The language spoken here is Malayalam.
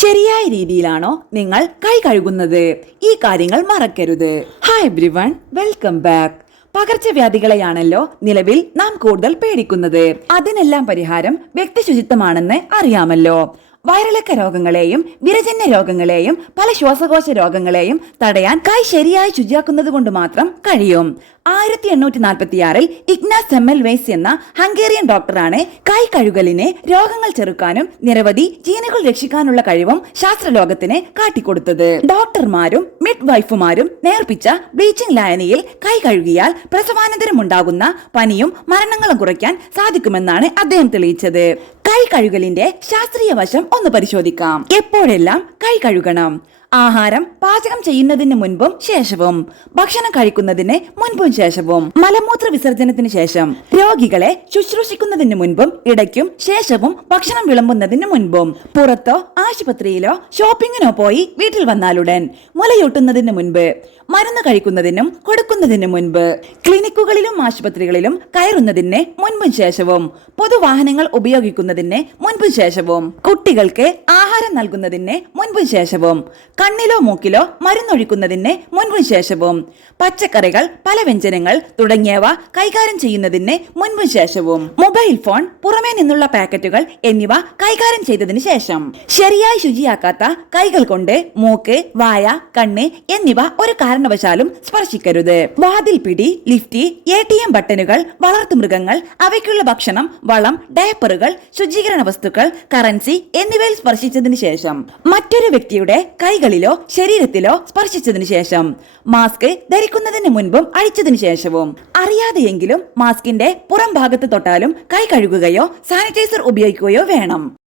ശരിയായ രീതിയിലാണോ നിങ്ങൾ കൈ കഴുകുന്നത്? ഈ കാര്യങ്ങൾ മറക്കരുത്. Hi everyone, welcome back. പകർച്ചവ്യാധികളെയാണല്ലോ നിലവിൽ നാം കൂടുതൽ പേടിക്കുന്നത്. അതിനെല്ലാം പരിഹാരം വ്യക്തി ശുചിത്വമാണെന്ന് അറിയാമല്ലോ. വയറിളക്ക രോഗങ്ങളെയും വിരജന്യ രോഗങ്ങളെയും പല ശ്വാസകോശ രോഗങ്ങളെയും തടയാൻ കൈ ശരിയായി ശുചിയാക്കുന്നത് കൊണ്ട് മാത്രം കഴിയും. 1846 ഇഗ്നാസ് സെമ്മൽവെയ്സ് എന്ന ഹംഗേറിയൻ ഡോക്ടറാണ് കൈ കഴുകലിനെ രോഗങ്ങൾ ചെറുക്കാനും നിരവധി ജീനുകൾ രക്ഷിക്കാനുള്ള കഴിവും ശാസ്ത്രലോകത്തിന് കാട്ടിക്കൊടുത്തത്. ഡോക്ടർമാരും മിഡ് വൈഫുമാരും നേർപ്പിച്ച ബ്ലീച്ചിങ് ലായനിയിൽ കൈ കഴുകിയാൽ പ്രസവാനന്തരം ഉണ്ടാകുന്ന പനിയും മരണങ്ങളും കുറയ്ക്കാൻ സാധിക്കുമെന്നാണ് അദ്ദേഹം തെളിയിച്ചത്. കൈ കഴുകലിന്റെ ശാസ്ത്രീയ വശം ഒന്ന് പരിശോധിക്കാം. എപ്പോഴെല്ലാം കൈ കഴുകണം? ആഹാരം പാചകം ചെയ്യുന്നതിന് മുൻപും ശേഷവും, ഭക്ഷണം കഴിക്കുന്നതിന് മുൻപും ശേഷവും, മലമൂത്ര വിസർജനത്തിന് ശേഷം, രോഗികളെ ശുശ്രൂഷിക്കുന്നതിന് മുൻപും ഇടയ്ക്കും ശേഷവും, ഭക്ഷണം വിളമ്പുന്നതിന് മുൻപും, പുറത്തോ ആശുപത്രിയിലോ ഷോപ്പിങ്ങിനോ പോയി വീട്ടിൽ വന്നാലുടൻ, മുലയൂട്ടുന്നതിന് മുൻപ്, മരുന്ന് കഴിക്കുന്നതിനും കൊടുക്കുന്നതിന് മുൻപ്, ക്ലിനിക്കുകളിലും ആശുപത്രികളിലും കയറുന്നതിന് മുൻപും ശേഷവും, പൊതുവാഹനങ്ങൾ ഉപയോഗിക്കുന്നതിന് മുൻപും ശേഷവും, കുട്ടികൾക്ക് ആഹാരം നൽകുന്നതിന് മുൻപും ശേഷവും, കണ്ണിലോ മൂക്കിലോ മരുന്നൊഴിക്കുന്നതിന് മുൻപും ശേഷവും, പച്ചക്കറികൾ, പലവ്യഞ്ജനങ്ങൾ തുടങ്ങിയവ കൈകാര്യം ചെയ്യുന്നതിന് മുൻപും ശേഷവും, മൊബൈൽ ഫോൺ, പുറമേ നിന്നുള്ള പാക്കറ്റുകൾ എന്നിവ കൈകാര്യം ചെയ്തതിന് ശേഷം. ശരിയായി ശുചിയാക്കാത്ത കൈകൾ കൊണ്ട് മൂക്ക്, വായ, കണ്ണ് എന്നിവ ഒരു കാരണവശാലും സ്പർശിക്കരുത്. വാതിൽ പിടി, ലിഫ്റ്റ്, ATM ബട്ടണുകൾ, വളർത്തുമൃഗങ്ങൾ, അവയ്ക്കുള്ള ഭക്ഷണം, വളം, ഡയപ്പറുകൾ, ശുചീകരണ വസ്തുക്കൾ, കറൻസി എന്നിവയിൽ സ്പർശിച്ചതിന് ശേഷം, മറ്റൊരു വ്യക്തിയുടെ കൈകളിലോ ശരീരത്തിലോ സ്പർശിച്ചതിന് ശേഷം, മാസ്ക് ധരിക്കുന്നതിന് മുൻപും അഴിച്ചതിന് ശേഷവും, അറിയാതെയെങ്കിലും മാസ്കിന്റെ പുറം ഭാഗത്ത് തൊട്ടാലും കൈ കഴുകുകയോ സാനിറ്റൈസർ ഉപയോഗിക്കുകയോ വേണം.